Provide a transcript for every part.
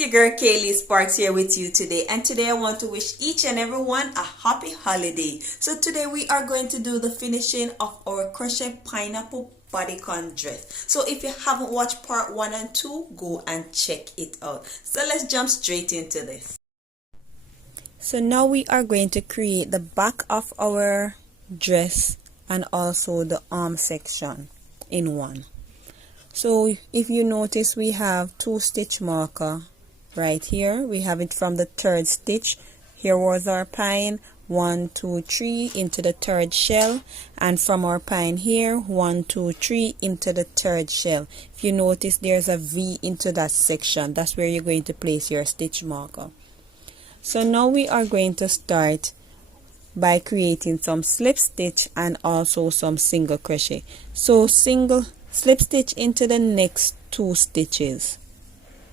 It's your girl Kaylee Sparks here with you today, and today I want to wish each and everyone a happy holiday. So today we are going to do the finishing of our crochet pineapple bodycon dress. So if you haven't watched part 1 and 2, go and check it out. So let's jump straight into this. So now we are going to create the back of our dress and also the arm section in one. So if you notice, we have 2 stitch marker right here. We have it from the 3rd stitch. Here was our pine, 1 2 3 into the 3rd shell, and from our pine here 1 2 3 into the 3rd shell. If you notice, there's a V into that section. That's where you're going to place your stitch marker. So now we are going to start by creating some slip stitch and also some single crochet. So slip stitch into the next 2 stitches.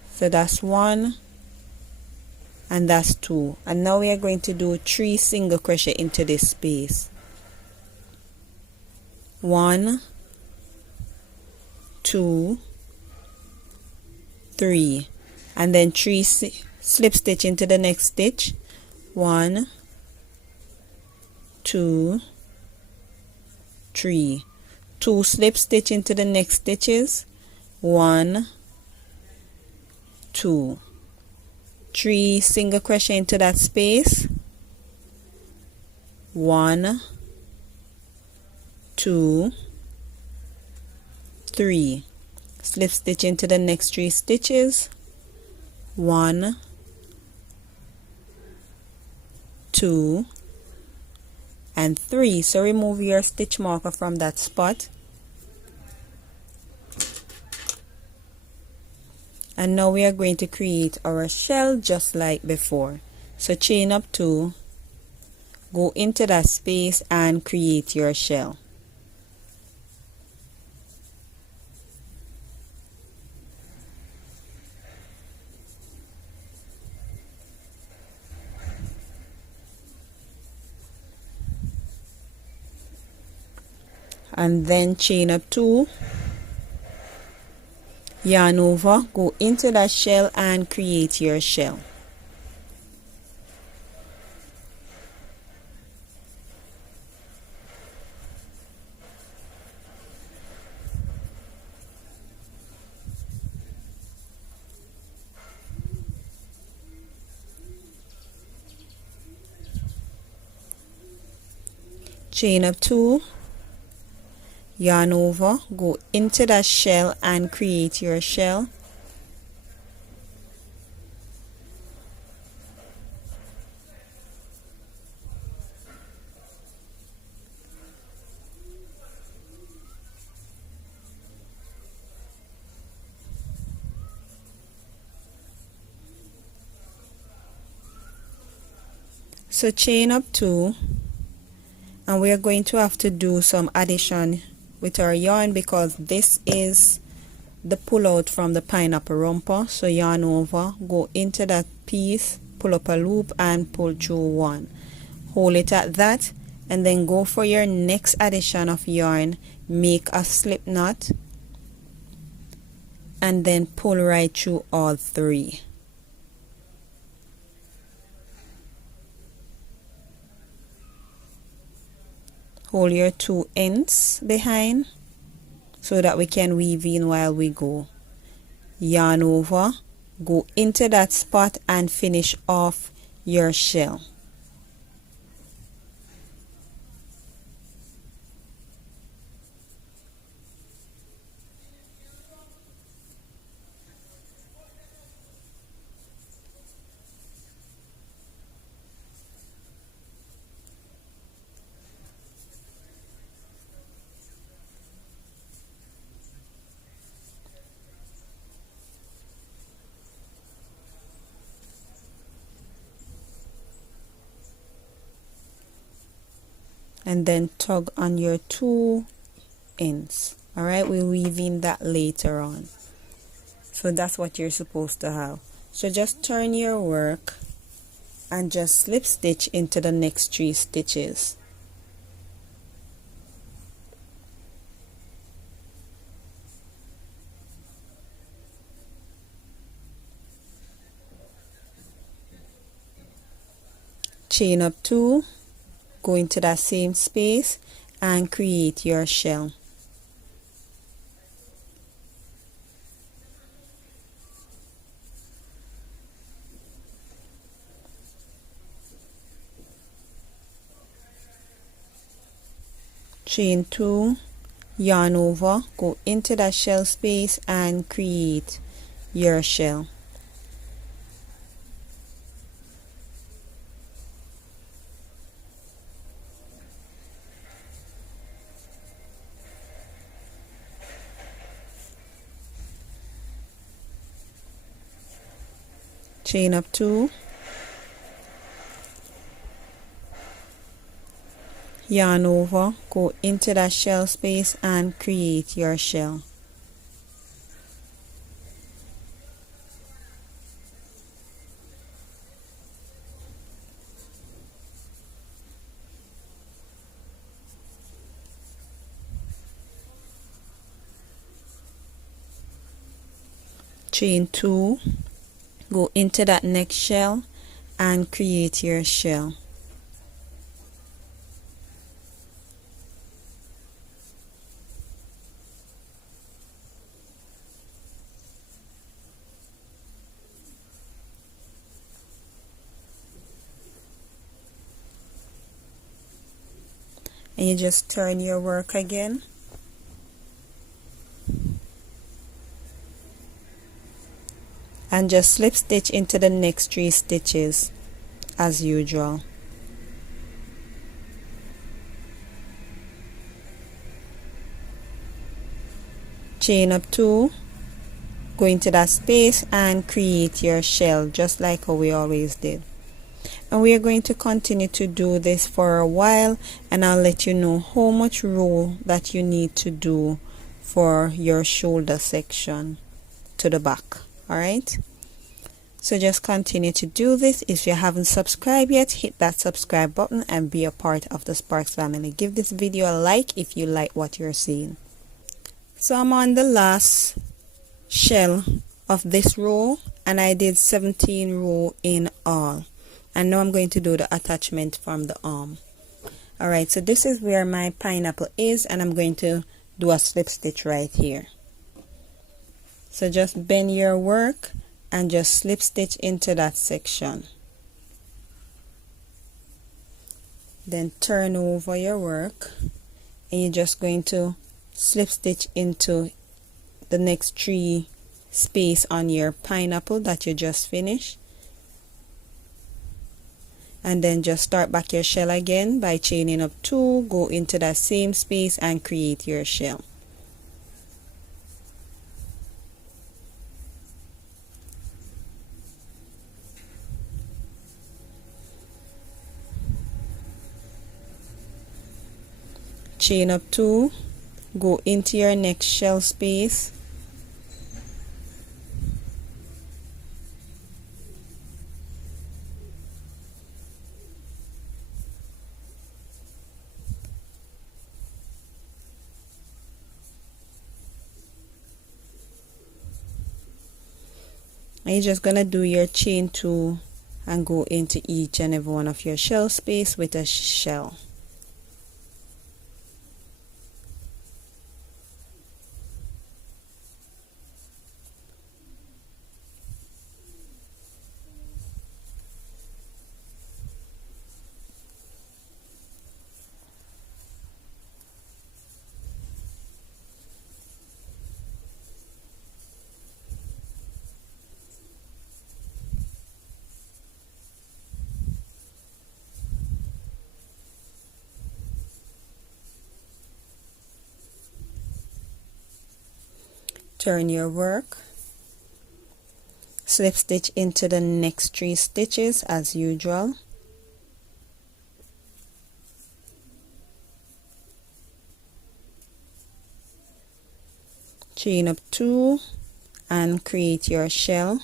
So that's 1 and that's 2, and now we are going to do 3 single crochet into this space. 1 2 3, and then 3 slip stitch into the next stitch. 1 2 3, 2 slip stitch into the next stitches. 1 2 3 single crochet into that space. 1 2 3 slip stitch into the next 3 stitches. 1 2 and 3. So remove your stitch marker from that spot, and now we are going to create our shell just like before. So chain up 2, go into that space and create your shell. And then chain up 2, yarn over, go into that shell and create your shell. Chain up 2, yarn over, go into that shell and create your shell. So chain up 2, and we are going to have to do some addition with our yarn because this is the pull out from the pineapple romper. So yarn over, go into that piece, pull up a loop and pull through 1, hold it at that, and then go for your next addition of yarn, make a slip knot and then pull right through all 3. Hold your 2 ends behind so that we can weave in while we go. Yarn over, go into that spot and finish off your shell. And then tug on your 2 ends. Alright, we'll weave in that later on. So that's what you're supposed to have. So just turn your work and just slip stitch into the next 3 stitches. chain up 2, go into that same space and create your shell. Chain 2, yarn over, go into that shell space and create your shell. Chain up 2, yarn over, go into that shell space and create your shell. Chain 2, go into that next shell and create your shell. And you just turn your work again. And just slip stitch into the next 3 stitches as usual. Chain up 2, go into that space and create your shell just like how we always did. And we are going to continue to do this for a while, and I'll let you know how much row that you need to do for your shoulder section to the back. Alright, so just continue to do this. If you haven't subscribed yet, hit that subscribe button and be a part of the Sparks family. Give this video a like if you like what you're seeing. So I'm on the last shell of this row, and I did 17 row in all. And now I'm going to do the attachment from the arm. Alright, so this is where my pineapple is, and I'm going to do a slip stitch right here. So just bend your work and just slip stitch into that section. Then turn over your work, and you're just going to slip stitch into the next 3 space on your pineapple that you just finished. And then just start back your shell again by chaining up 2, go into that same space and create your shell. Chain up 2, go into your next shell space, and you're just gonna do your chain 2 and go into each and every one of your shell space with a shell. Turn your work, slip stitch into the next 3 stitches as usual. Chain up 2 and create your shell.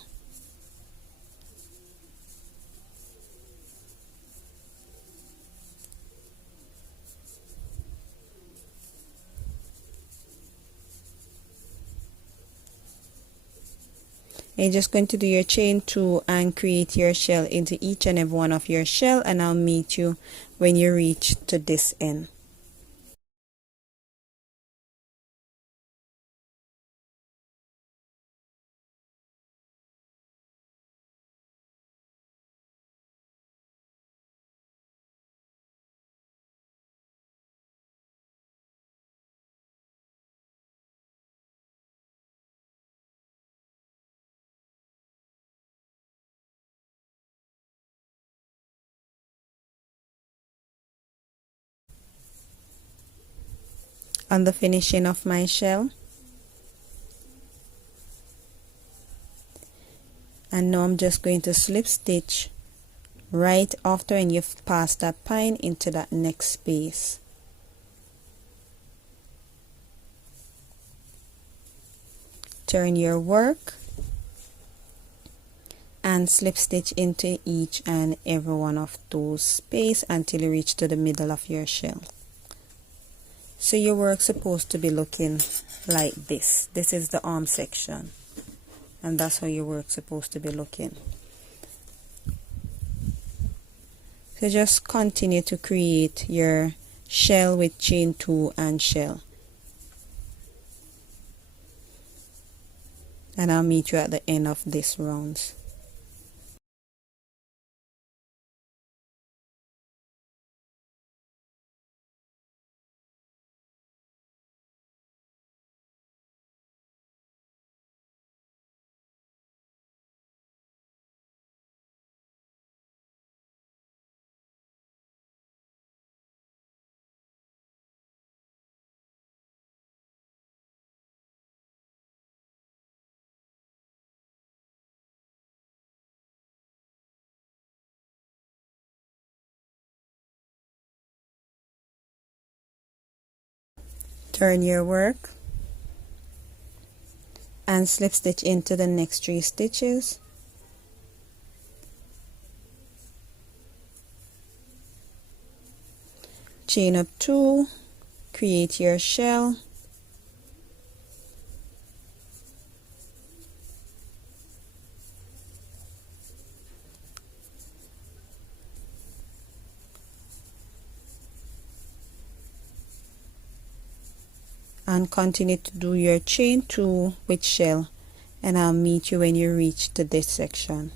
you're just going to do your chain 2 and create your shell into each and every one of your shell, and I'll meet you when you reach to this end. On the finishing of my shell, and now I'm just going to slip stitch right after when you've passed that pine into that next space. Turn your work and slip stitch into each and every one of those spaces until you reach to the middle of your shell. So your work's supposed to be looking like this. This is the arm section, and that's how your work's supposed to be looking. So just continue to create your shell with chain 2 and shell, and I'll meet you at the end of this round. Turn your work and slip stitch into the next 3 stitches. Chain up 2, create your shell, and continue to do your chain 2 with shell, and I'll meet you when you reach to this section.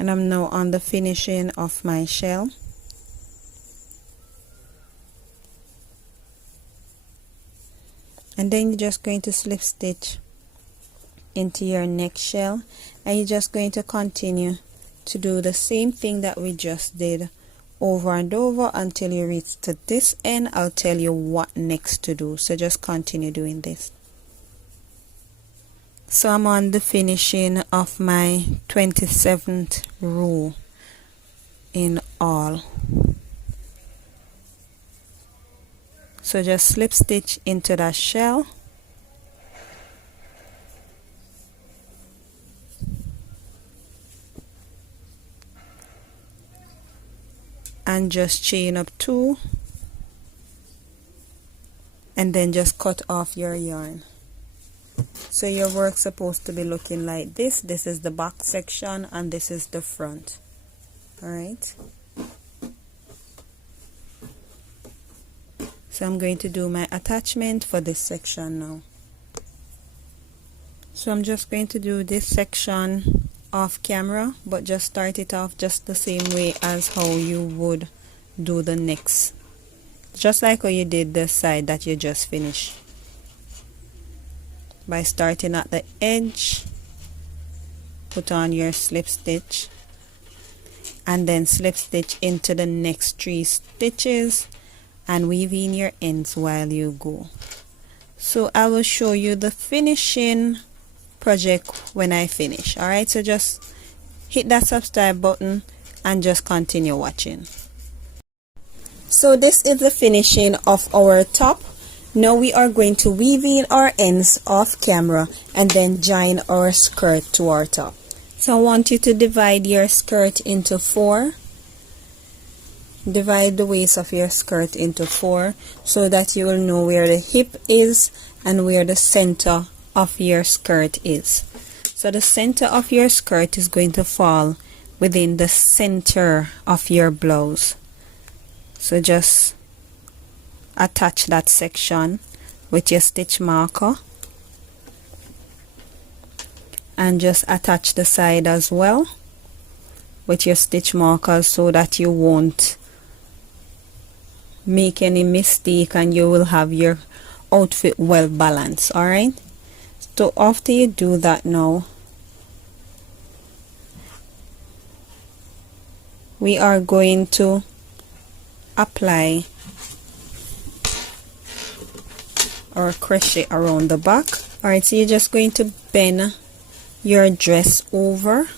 And I'm now on the finishing of my shell. And then you're just going to slip stitch into your next shell, and you're just going to continue to do the same thing that we just did over and over until you reach to this end. I'll tell you what next to do, so just continue doing this. So I'm on the finishing of my 27th row in all. So just slip stitch into that shell, and just chain up 2, and then just cut off your yarn. So your work's supposed to be looking like this. This is the back section and this is the front. Alright, so I'm going to do my attachment for this section now. So I'm just going to do this section off camera, but just start it off just the same way as how you would do the next, just like how you did the side that you just finished, by starting at the edge, put on your slip stitch, and then slip stitch into the next 3 stitches and weave in your ends while you go. So I will show you the finishing project when I finish. Alright, so just hit that subscribe button and just continue watching. So this is the finishing of our top. Now we are going to weave in our ends off camera and then join our skirt to our top. So I want you to divide your skirt into 4. Divide the waist of your skirt into 4 so that you will know where the hip is and where the center of your skirt is. So the center of your skirt is going to fall within the center of your blouse. So just attach that section with your stitch marker and just attach the side as well with your stitch marker so that you won't make any mistake and you will have your outfit well balanced. Alright, so after you do that, now we are going to apply or crochet around the back. Alright, so you're just going to bend your dress over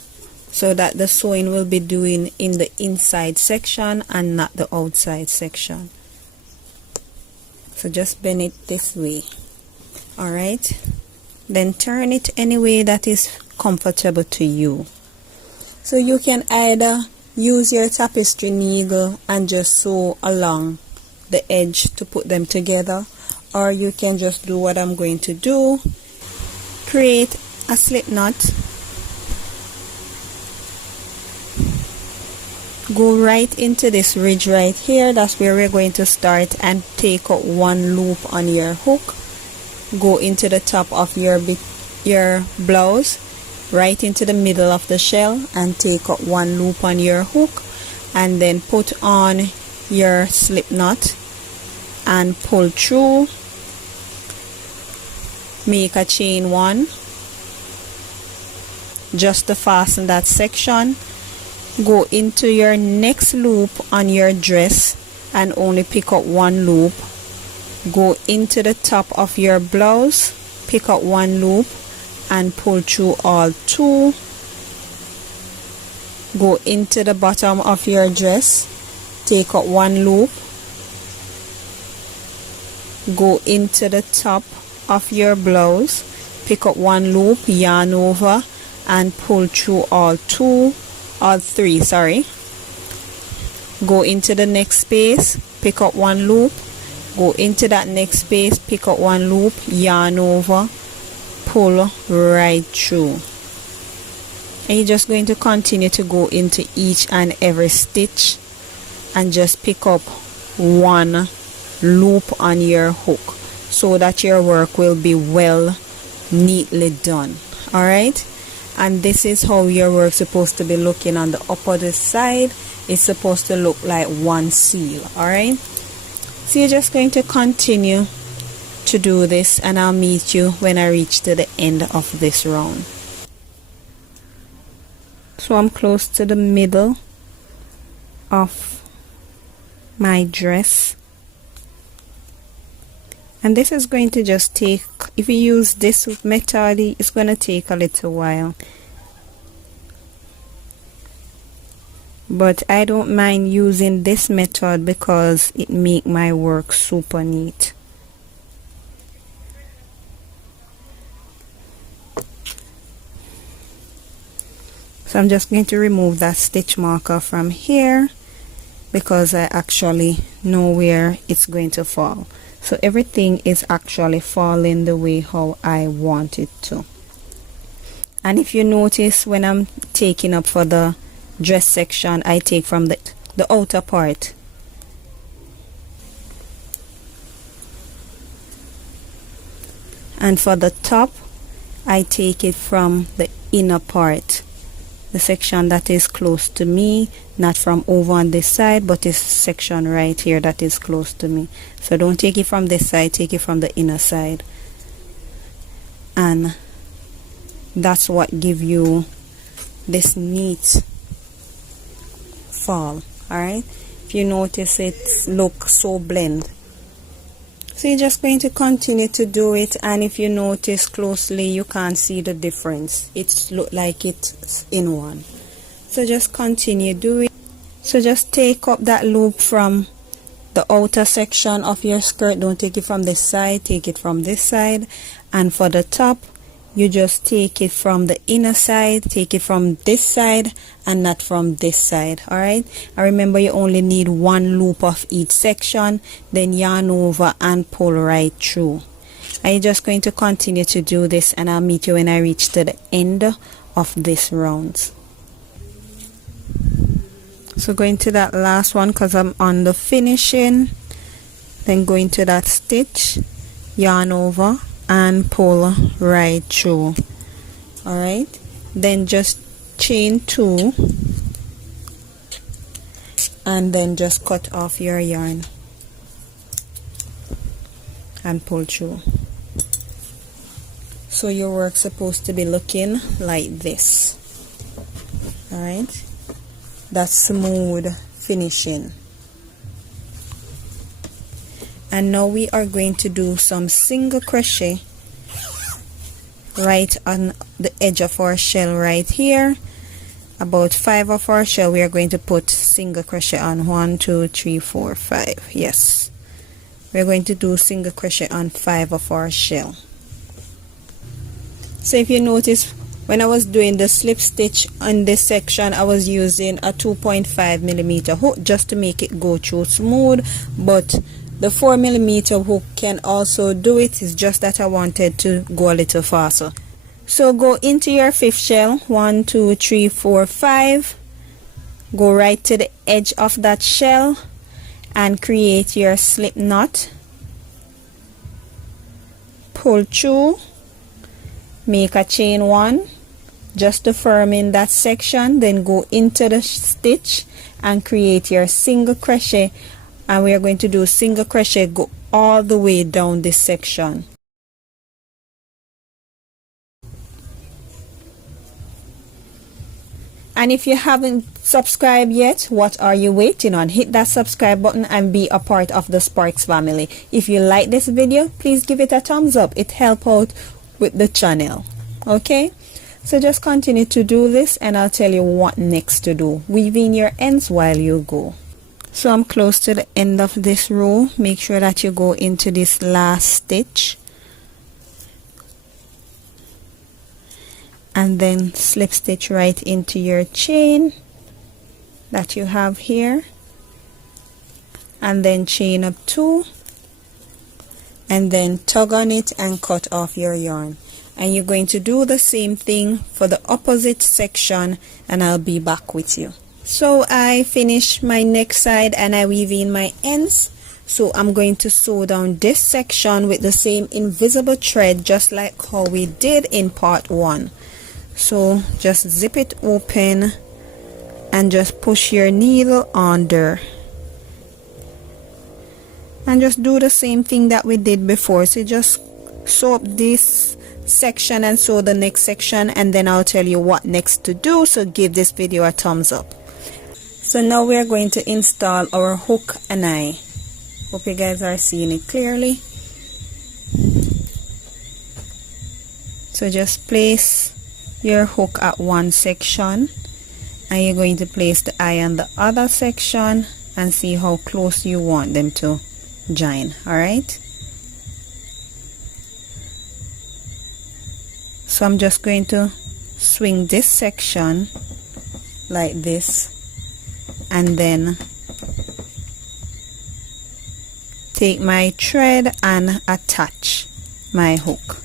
so that the sewing will be doing in the inside section and not the outside section. So just bend it this way. Alright, then turn it any way that is comfortable to you. So you can either use your tapestry needle and just sew along the edge to put them together, or you can just do what I'm going to do. Create a slip knot, go right into this ridge right here. That's where we're going to start, and take out 1 loop on your hook. Go into the top of your blouse, right into the middle of the shell, and take out 1 loop on your hook, and then put on your slip knot and pull through. Make a chain 1 just to fasten that section. Go into your next loop on your dress and only pick up 1 loop. Go into the top of your blouse, pick up 1 loop and pull through all 2. Go into the bottom of your dress, take up 1 loop, go into the top of your blouse, pick up 1 loop, yarn over and pull through all 3, go into the next space, pick up 1 loop, go into that next space, pick up 1 loop, yarn over, pull right through. And you're just going to continue to go into each and every stitch and just pick up 1 loop on your hook so that your work will be well neatly done. Alright, and this is how your work is supposed to be looking on the opposite side. It's supposed to look like 1 seal. Alright, so you're just going to continue to do this, and I'll meet you when I reach to the end of this round. So I'm close to the middle of my dress, and this is going to just take, if you use this method, it's going to take a little while, but I don't mind using this method because it make my work super neat. So I'm just going to remove that stitch marker from here because I actually know where it's going to fall. So everything is actually falling the way how I want it to. And if you notice, when I'm taking up for the dress section, I take from the outer part. And for the top, I take it from the inner part, the section that is close to me, not from over on this side, but this section right here that is close to me. So don't take it from this side, take it from the inner side, and that's what give you this neat fall. Alright, if you notice, it looks so blend. So you're just going to continue to do it, and if you notice closely, you can't see the difference. It look like it's in one. So just continue doing. So just take up that loop from the outer section of your skirt. Don't take it from this side, take it from this side. And for the top, you just take it from the inner side, take it from this side and not from this side. All right, and remember, you only need one loop of each section, then yarn over and pull right through. And you're just going to continue to do this, and I'll meet you when I reach to the end of this round. So going to that last one because I'm on the finishing, then going to that stitch, yarn over and pull right through. All right, then just chain 2 and then just cut off your yarn and pull through. So your work's supposed to be looking like this. All right, that smooth finishing. And now we are going to do some single crochet right on the edge of our shell right here. About 5 of our shell we are going to put single crochet on. 1 2 3 4 5. Yes, we're going to do single crochet on 5 of our shell. So if you notice, when I was doing the slip stitch on this section, I was using a 2.5 millimeter hook just to make it go through smooth, but the 4 millimeter hook can also do it. It's just that I wanted to go a little faster. So go into your 5th shell, 1 2 3 4 5, go right to the edge of that shell and create your slip knot, pull through, make a chain 1 just to firm in that section, then go into the stitch and create your single crochet. And we are going to do single crochet, go all the way down this section. And if you haven't subscribed yet, what are you waiting on? Hit that subscribe button and be a part of the Sparks family. If you like this video, please give it a thumbs up. It helps out with the channel. Okay, so just continue to do this and I'll tell you what next to do. Weave in your ends while you go. So I'm close to the end of this row. Make sure that you go into this last stitch and then slip stitch right into your chain that you have here, and then chain up 2 and then tug on it and cut off your yarn. And you're going to do the same thing for the opposite section, and I'll be back with you. So I finish my neck side and I weave in my ends. So I'm going to sew down this section with the same invisible thread, just like how we did in part 1. So just zip it open and just push your needle under and just do the same thing that we did before. So just sew up this section and sew the next section, and then I'll tell you what next to do. So give this video a thumbs up. So now we are going to install our hook and eye. Hope you guys are seeing it clearly. So just place your hook at one section and you're going to place the eye on the other section and see how close you want them to join. Alright, so I'm just going to swing this section like this and then take my thread and attach my hook.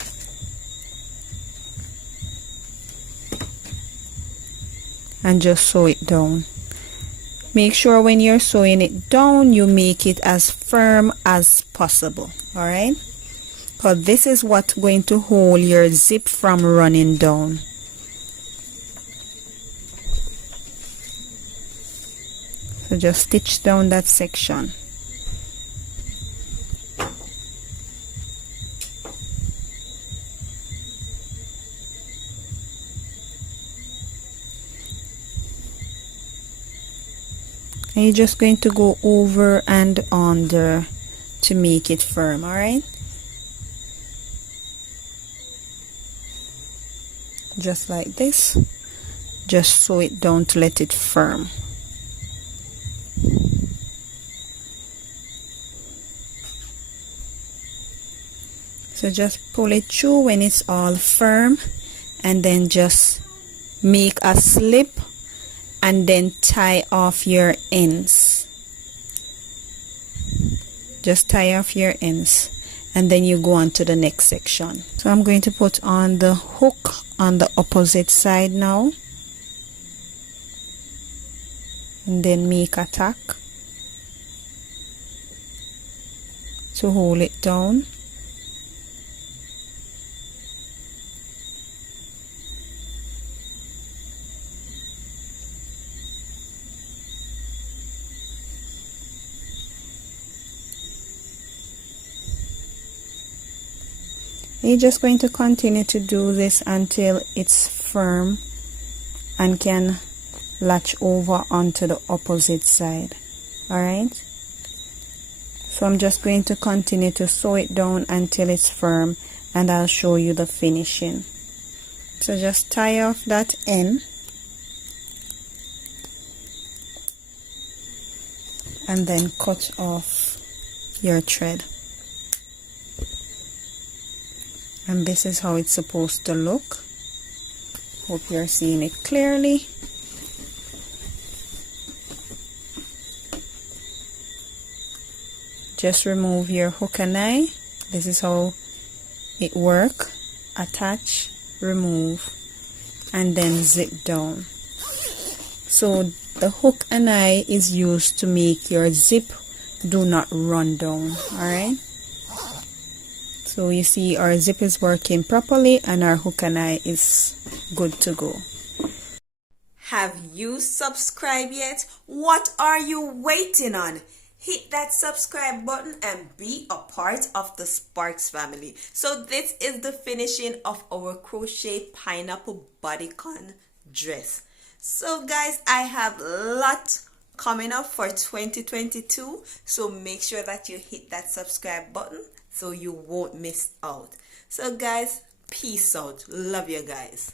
And just sew it down. Make sure when you're sewing it down, you make it as firm as possible. Alright? Because this is what's going to hold your zip from running down. So just stitch down that section. And you're just going to go over and under to make it firm. All right, just like this. Just sew it down to let it firm. So just pull it through when it's all firm, and then just make a slip and then tie off your ends. Just tie off your ends, and then you go on to the next section. So I'm going to put on the hook on the opposite side now, and then make a tack to hold it down. You're just going to continue to do this until it's firm and can latch over onto the opposite side. Alright, so I'm just going to continue to sew it down until it's firm, and I'll show you the finishing. So just tie off that end and then cut off your thread. And this is how it's supposed to look. Hope you're seeing it clearly. Just remove your hook and eye. This is how it works. Attach, remove, and then zip down. So the hook and eye is used to make your zip do not run down. Alright, so you see our zip is working properly and our hook and eye is good to go. Have you subscribed yet? What are you waiting on? Hit that subscribe button and be a part of the Sparks family. So this is the finishing of our crochet pineapple bodycon dress. So guys, I have a lot coming up for 2022. So make sure that you hit that subscribe button so you won't miss out. So guys, peace out. Love you guys.